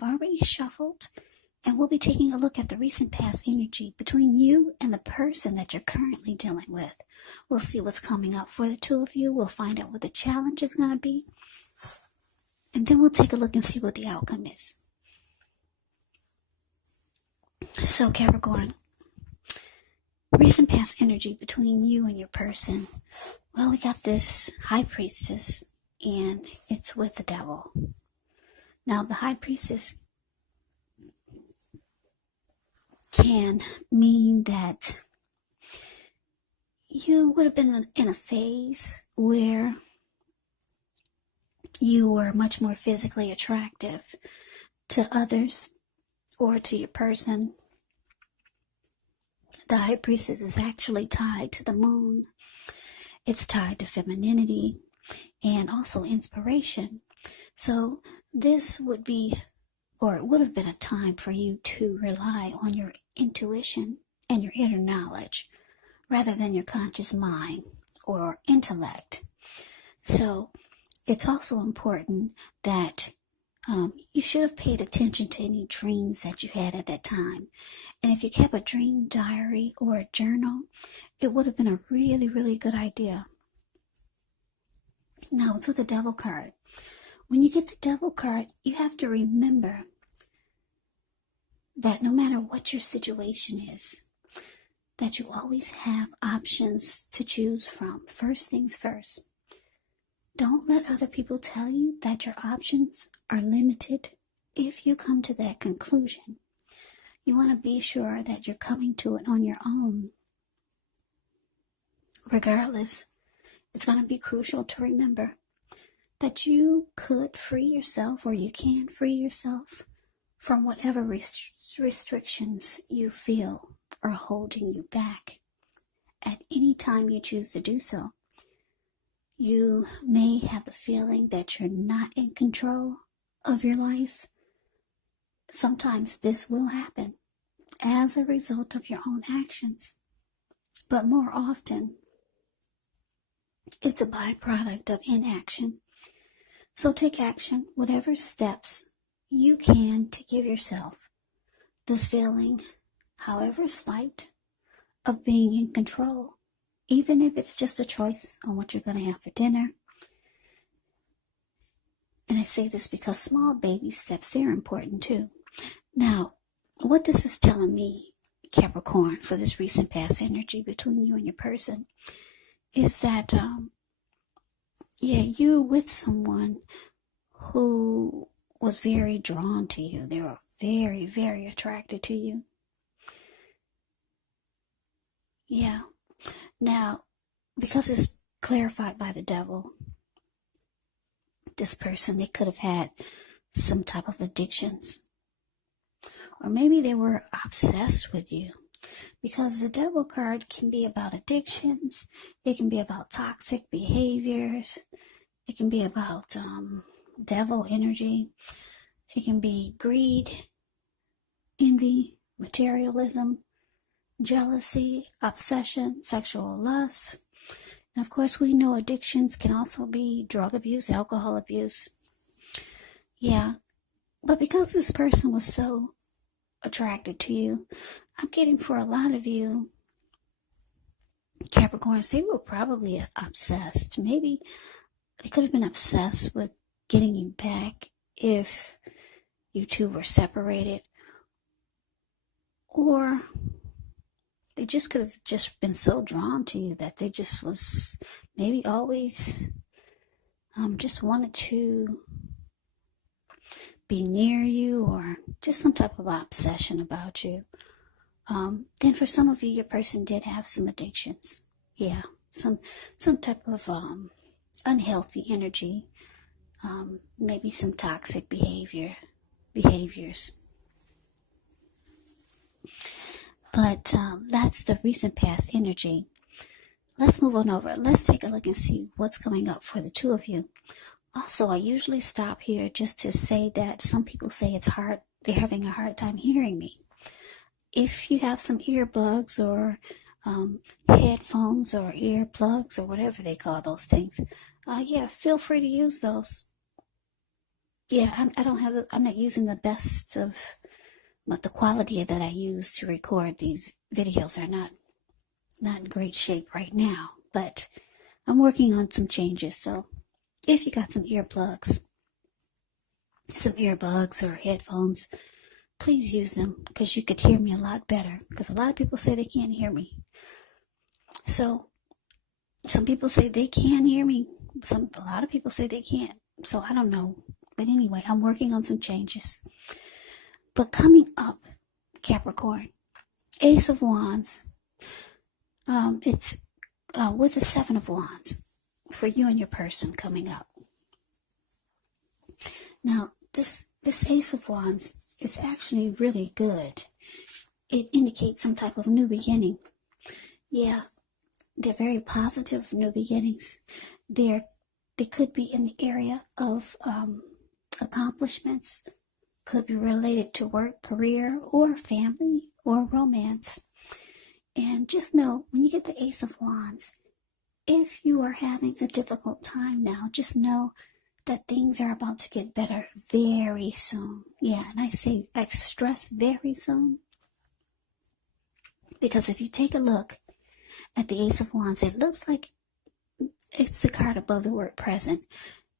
I've already shuffled, and we'll be taking a look at the recent past energy between you and the person that you're currently dealing with. We'll see what's coming up for the two of you. We'll find out what the challenge is going to be. And then we'll take a look and see what the outcome is. So, Capricorn, recent past energy between you and your person. Well, we got this High Priestess, and it's with the Devil. Now, the High Priestess can mean that you would have been in a phase where you were much more physically attractive to others or to your person. The High Priestess is actually tied to the moon. It's tied to femininity and also inspiration. So this would be, or it would have been a time for you to rely on your intuition and your inner knowledge rather than your conscious mind or intellect. So it's also important that you should have paid attention to any dreams that you had at that time. And if you kept a dream diary or a journal, it would have been a really, really good idea. Now, it's with the Devil card. When you get the Devil card, you have to remember that no matter what your situation is, that you always have options to choose from. First things first. Don't let other people tell you that your options are limited if you come to that conclusion. You want to be sure that you're coming to it on your own. Regardless, it's going to be crucial to remember that you could free yourself, or you can free yourself from whatever restrictions you feel are holding you back at any time you choose to do so. You may have the feeling that you're not in control of your life. Sometimes this will happen as a result of your own actions, but more often it's a byproduct of inaction. So take action, whatever steps you can, to give yourself the feeling, however slight, of being in control. Even if it's just a choice on what you're going to have for dinner. And I say this because small baby steps, they're important too. Now, what this is telling me, Capricorn, for this recent past energy between you and your person, is that, you're with someone who was very drawn to you. They were very, very attracted to you. Yeah. Now, because it's clarified by the Devil, this person, they could have had some type of addictions. Or maybe they were obsessed with you. Because the Devil card can be about addictions. It can be about toxic behaviors. It can be about devil energy. It can be greed, envy, materialism, jealousy, obsession, sexual lust. And of course, we know addictions can also be drug abuse, alcohol abuse. Yeah, but because this person was so attracted to you, I'm getting for a lot of you, Capricorns, they were probably obsessed. Maybe they could have been obsessed with getting you back if you two were separated. Or they just could have just been so drawn to you that they just was maybe always just wanted to be near you, or just some type of obsession about you. Then for some of you, your person did have some addictions. Yeah, some type of unhealthy energy, maybe some toxic behaviors. But that's the recent past energy. Let's move on over. Let's take a look and see what's coming up for the two of you. Also, I usually stop here just to say that some people say it's hard. They're having a hard time hearing me. If you have some earbuds or headphones or earplugs or whatever they call those things, feel free to use those. Yeah, I don't have, I'm not using the best of, but the quality that I use to record these videos are not in great shape right now. But I'm working on some changes. So if you got some earbuds or headphones, please use them because you could hear me a lot better. Because a lot of people say they can't hear me. So some people say they can hear me. A lot of people say they can't. So I don't know. But anyway, I'm working on some changes. But coming up, Capricorn, Ace of Wands. It's with the Seven of Wands for you and your person coming up. Now, this Ace of Wands is actually really good. It indicates some type of new beginning. Yeah, they're very positive new beginnings. They could be in the area of accomplishments, could be related to work, career, or family, or romance. And just know, when you get the Ace of Wands, if you are having a difficult time now, just know that things are about to get better very soon. Yeah, and I stress very soon. Because if you take a look at the Ace of Wands, it looks like it's the card above the word present.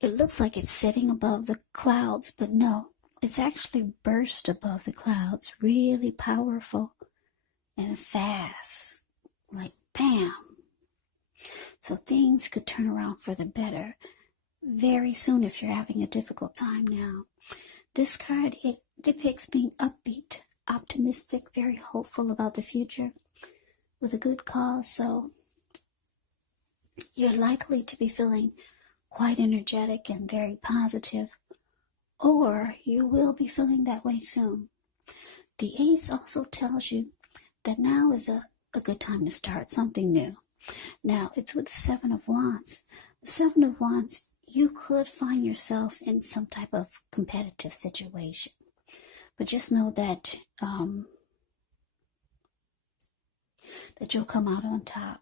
It looks like it's sitting above the clouds, but no, it's actually burst above the clouds, really powerful and fast, like bam. So things could turn around for the better very soon if you're having a difficult time now. This card, it depicts being upbeat, optimistic, very hopeful about the future with a good cause. So you're likely to be feeling quite energetic and very positive, or you will be feeling that way soon. The Ace also tells you that now is a good time to start something new. Now, it's with the Seven of Wands. The Seven of Wands, you could find yourself in some type of competitive situation. But just know that that you'll come out on top.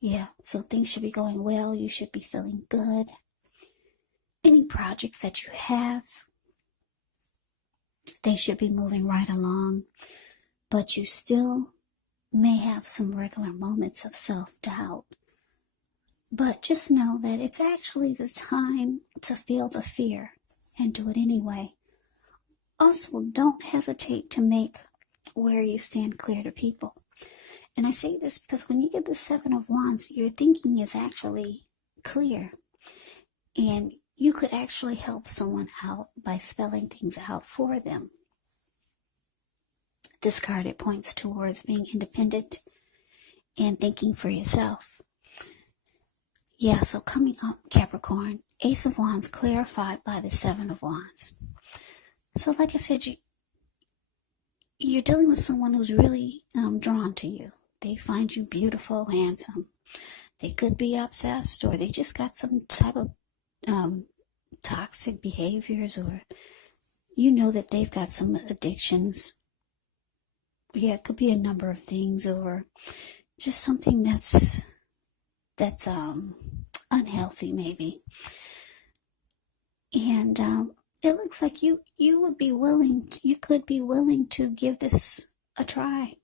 Yeah, so things should be going well. You should be feeling good. Any projects that you have, they should be moving right along. But you still may have some regular moments of self-doubt. But just know that it's actually the time to feel the fear and do it anyway. Also, don't hesitate to make where you stand clear to people. And I say this because when you get the Seven of Wands, your thinking is actually clear. And you could actually help someone out by spelling things out for them. This card, it points towards being independent and thinking for yourself. Yeah, so coming up, Capricorn, Ace of Wands clarified by the Seven of Wands. So like I said, you're dealing with someone who's really drawn to you. They find you beautiful, handsome. They could be obsessed, or they just got some type of toxic behaviors, or you know that they've got some addictions. Yeah, it could be a number of things, or just something that's unhealthy maybe. And it looks like you could be willing to give this a try.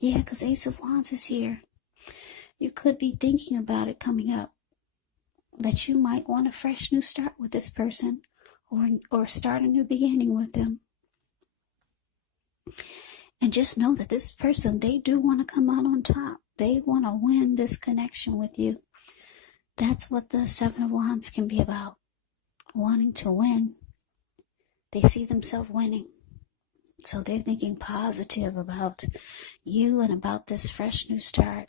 Yeah, because Ace of Wands is here. You could be thinking about it coming up, that you might want a fresh new start with this person, or start a new beginning with them. And just know that this person, they do want to come out on top. They want to win this connection with you. That's what the Seven of Wands can be about. Wanting to win. They see themselves winning. So they're thinking positive about you and about this fresh new start.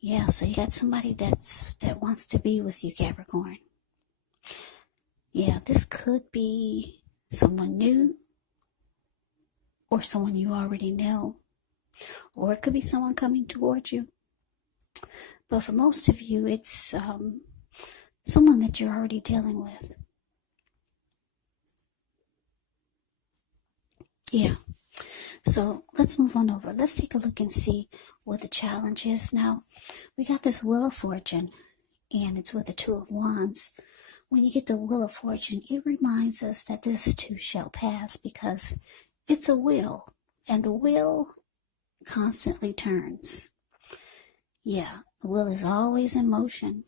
Yeah, so you got somebody that wants to be with you, Capricorn. Yeah, this could be someone new, or someone you already know, or it could be someone coming towards you. But for most of you, it's someone that you're already dealing with. Yeah. So let's move on over. Let's take a look and see what the challenge is. Now, we got this Wheel of Fortune, and it's with the Two of Wands. when you get the Wheel of Fortune, it reminds us that this too shall pass, because it's a wheel, and the wheel constantly turns. Yeah, the wheel is always in motion.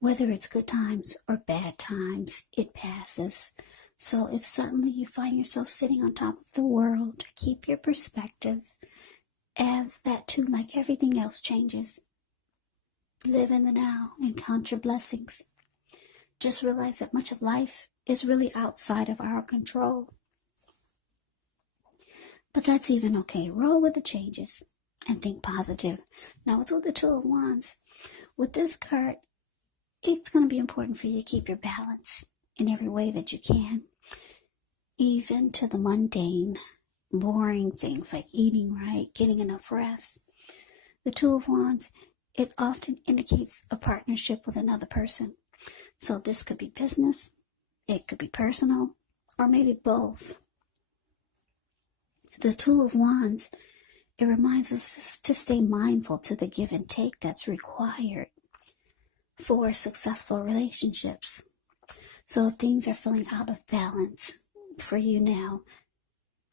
Whether it's good times or bad times, it passes. So if suddenly you find yourself sitting on top of the world, keep your perspective, as that too, like everything else, changes. Live in the now and count your blessings. Just realize that much of life is really outside of our control. But that's even okay. Roll with the changes and think positive. Now, it's with the Two of Wands. With this card, it's going to be important for you to keep your balance in every way that you can, even to the mundane, boring things like eating right, getting enough rest. The Two of Wands, it often indicates a partnership with another person. So this could be business, it could be personal, or maybe both. The Two of Wands, it reminds us to stay mindful to the give and take that's required for successful relationships. So if things are feeling out of balance for you now,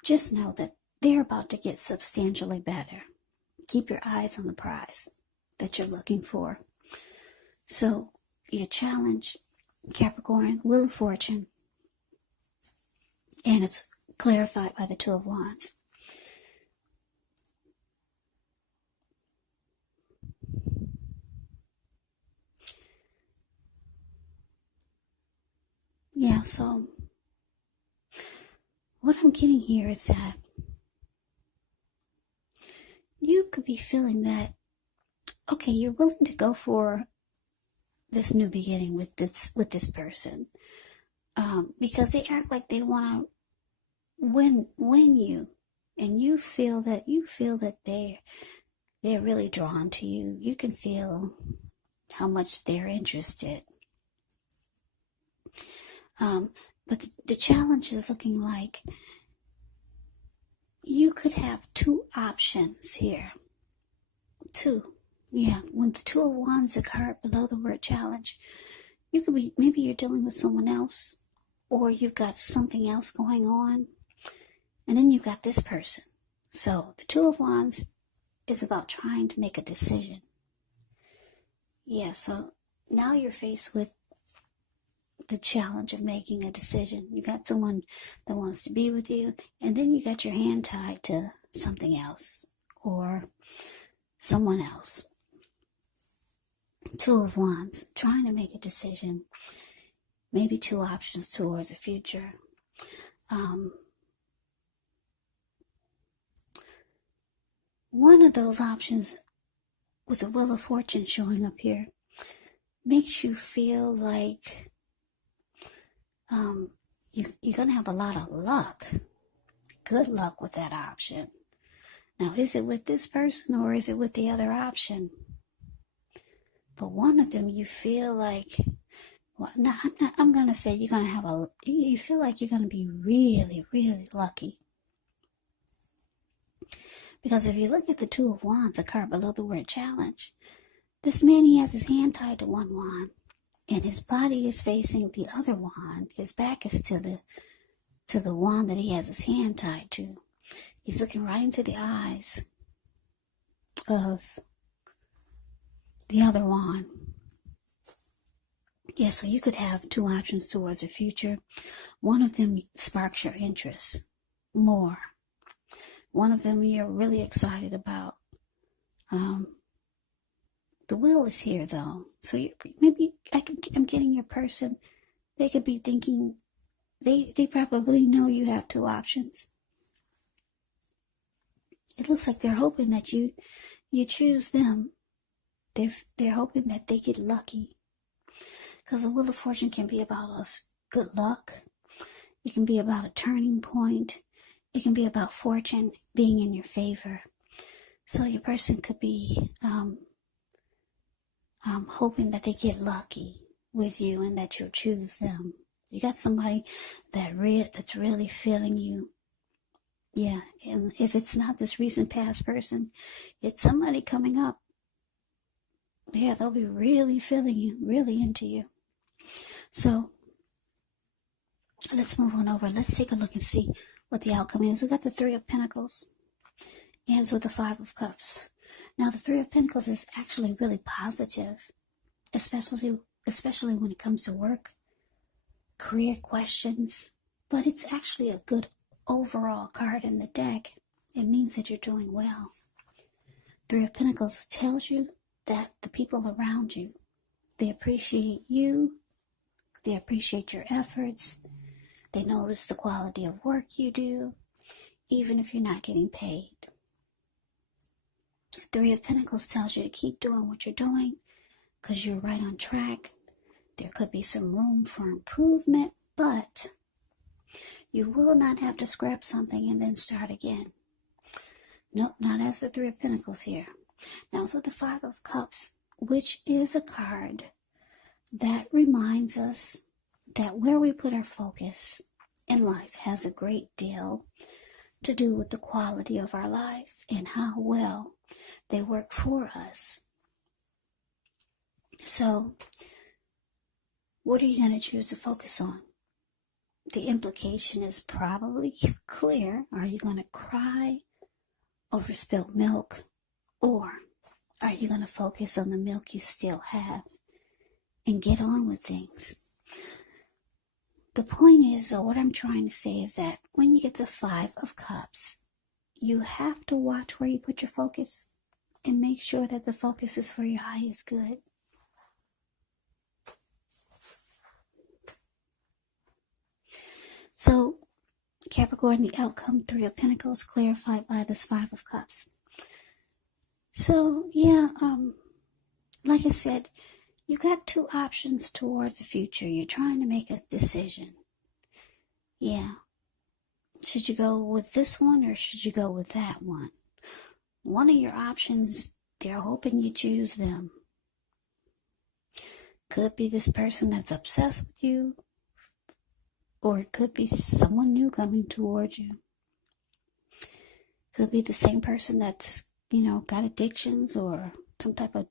just know that they're about to get substantially better. Keep your eyes on the prize that you're looking for. So your challenge, Capricorn, Wheel of Fortune, and it's clarified by the Two of Wands. Yeah, so what I'm getting here is that you could be feeling that, okay, you're willing to go for this new beginning with this person, because they act like they want to win you, and you feel that they're really drawn to you. You can feel how much they're interested. But the challenge is looking like you could have two options here. Two. Yeah, when the Two of Wands occur below the word challenge, you could be, maybe you're dealing with someone else, or you've got something else going on, and then you've got this person. So the Two of Wands is about trying to make a decision. Yeah, so now you're faced with the challenge of making a decision. You got someone that wants to be with you, and then you got your hand tied to something else or someone else. Two of Wands, trying to make a decision, maybe two options towards the future. One of those options, with the Wheel of Fortune showing up here, makes you feel like you're going to have a lot of luck. Good luck with that option. Now, is it with this person or is it with the other option? But one of them, you feel like, well, no, I'm going to say you're going to have you feel like you're going to be really, really lucky. Because if you look at the Two of Wands, a card below the word challenge, this man, he has his hand tied to one wand, and his body is facing the other wand. His back is to the wand that he has his hand tied to. He's looking right into the eyes of the other wand. Yeah, so you could have two options towards the future. One of them sparks your interest more. One of them you're really excited about. The will is here, though. So maybe I'm getting your person. They could be thinking, they probably know you have two options. It looks like they're hoping that you choose them. They're hoping that they get lucky. Because the Wheel of Fortune can be about good luck. It can be about a turning point. It can be about fortune being in your favor. So your person could be hoping that they get lucky with you and that you'll choose them. You got somebody that's really feeling you. Yeah, and if it's not this recent past person, it's somebody coming up. Yeah, they'll be really feeling you, really into you. So let's move on over. Let's take a look and see what the outcome is. We got the Three of Pentacles, ends with the Five of Cups. Now, the Three of Pentacles is actually really positive, especially when it comes to work, career questions. But it's actually a good overall card in the deck. It means that you're doing well. Three of Pentacles tells you that the people around you, they appreciate you, they appreciate your efforts, they notice the quality of work you do, even if you're not getting paid. Three of Pentacles tells you to keep doing what you're doing because you're right on track. There could be some room for improvement, but you will not have to scrap something and then start again. Nope, not as the Three of Pentacles here. Now it's with the Five of Cups, which is a card that reminds us that where we put our focus in life has a great deal to do with the quality of our lives and how well they work for us. So, what are you going to choose to focus on? The implication is probably clear. Are you going to cry over spilled milk, or are you going to focus on the milk you still have and get on with things? The point is, or what I'm trying to say is that when you get the Five of Cups, you have to watch where you put your focus and make sure that the focus is for your highest good. So, Capricorn, the outcome, Three of Pentacles, clarified by this Five of Cups. So, yeah, like I said, you got two options towards the future. You're trying to make a decision. Yeah. Should you go with this one or should you go with that one? One of your options, they're hoping you choose them. Could be this person that's obsessed with you, or it could be someone new coming towards you. Could be the same person that's, got addictions or some type of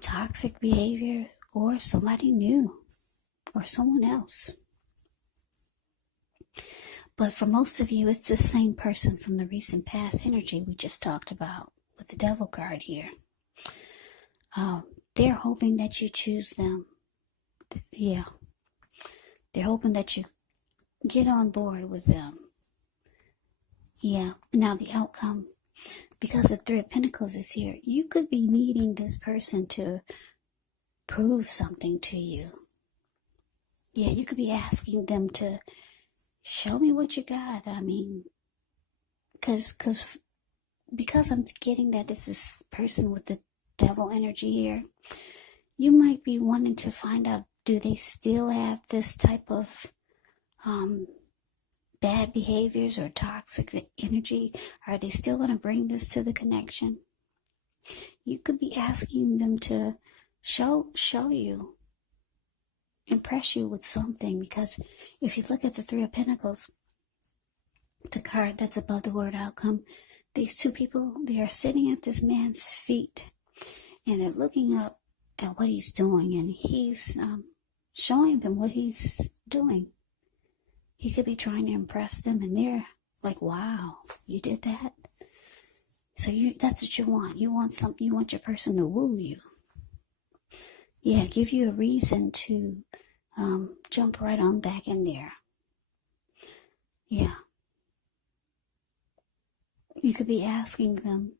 toxic behavior, or somebody new, or someone else. But for most of you, it's the same person from the recent past energy we just talked about with the Devil card here. They're hoping that you choose them. Yeah. They're hoping that you get on board with them. Yeah. Now the outcome, because the Three of Pentacles is here, you could be needing this person to prove something to you. Yeah, you could be asking them to show me what you got. I mean, because I'm getting that it's this person with the Devil energy here, you might be wanting to find out, do they still have this type of bad behaviors or toxic energy? Are they still going to bring this to the connection? You could be asking them to show you, impress you with something, because if you look at the Three of Pentacles, the card that's above the word outcome, these two people, they are sitting at this man's feet and they're looking up at what he's doing, and he's showing them what he's doing. He could be trying to impress them, and they're like, wow, you did that? So that's what you want. You want your person to woo you. Yeah, give you a reason to jump right on back in there. Yeah. You could be asking them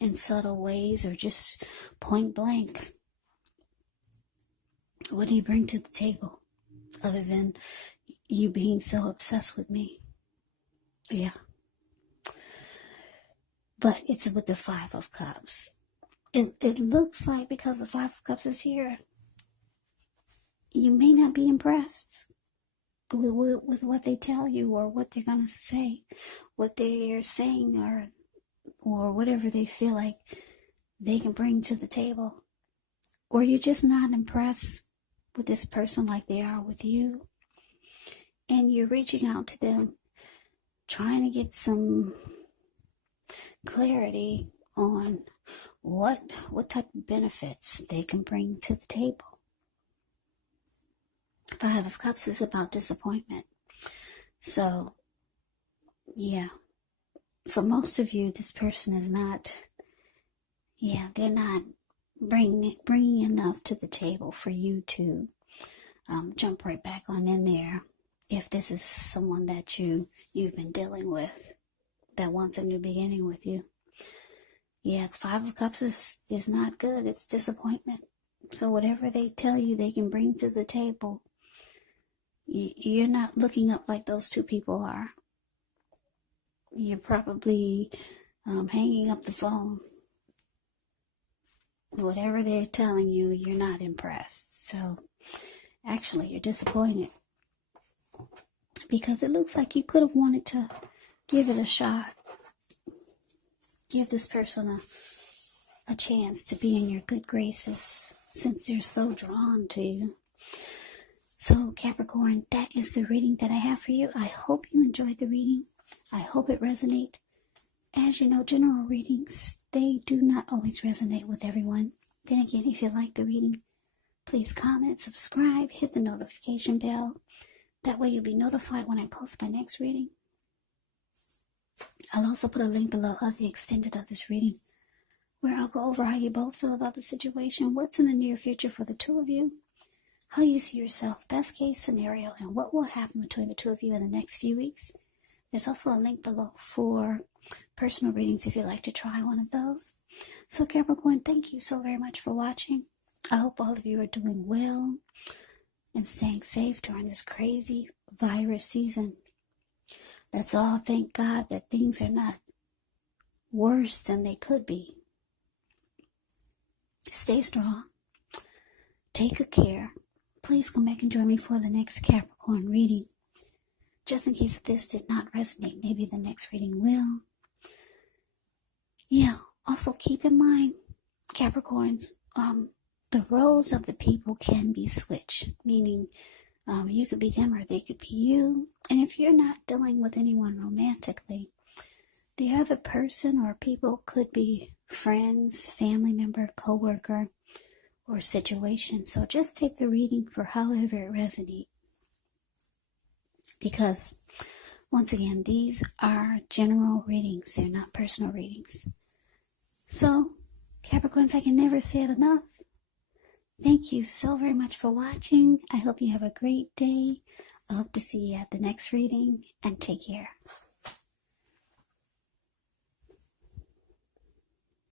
in subtle ways or just point blank, what do you bring to the table other than you being so obsessed with me? Yeah. But it's with the Five of Cups. It looks like, because the Five of Cups is here, you may not be impressed with what they tell you or what they're going to say, what they're saying, or whatever they feel like they can bring to the table. Or you're just not impressed with this person like they are with you. And you're reaching out to them, trying to get some clarity on what type of benefits they can bring to the table. Five of Cups is about disappointment. So, yeah, for most of you, this person is not, they're not bringing enough to the table for you to jump right back on in there. If this is someone that you've been dealing with that wants a new beginning with you. Yeah, Five of Cups is not good. It's disappointment. So whatever they tell you they can bring to the table, you're not looking up like those two people are. You're probably hanging up the phone. Whatever they're telling you, you're not impressed. So actually, you're disappointed. Because it looks like you could have wanted to give it a shot. Give this person a chance to be in your good graces since they're so drawn to you. So Capricorn, that is the reading that I have for you. I hope you enjoyed the reading. I hope it resonated. As you know, general readings, they do not always resonate with everyone. Then again, if you like the reading, please comment, subscribe, hit the notification bell. That way you'll be notified when I post my next reading. I'll also put a link below of the extended of this reading, where I'll go over how you both feel about the situation, what's in the near future for the two of you, how you see yourself, best case scenario, and what will happen between the two of you in the next few weeks. There's also a link below for personal readings if you'd like to try one of those. So Capricorn, thank you so very much for watching. I hope all of you are doing well and staying safe during this crazy virus season. Let's all thank God that things are not worse than they could be. Stay strong. Take good care. Please come back and join me for the next Capricorn reading. Just in case this did not resonate, maybe the next reading will. Yeah, also keep in mind, Capricorns, the roles of the people can be switched, meaning you could be them or they could be you. And if you're not dealing with anyone romantically, the other person or people could be friends, family member, co-worker, or situation. So just take the reading for however it resonates. Because, once again, these are general readings. They're not personal readings. So, Capricorns, I can never say it enough. Thank you so very much for watching. I hope you have a great day. I hope to see you at the next reading, and take care.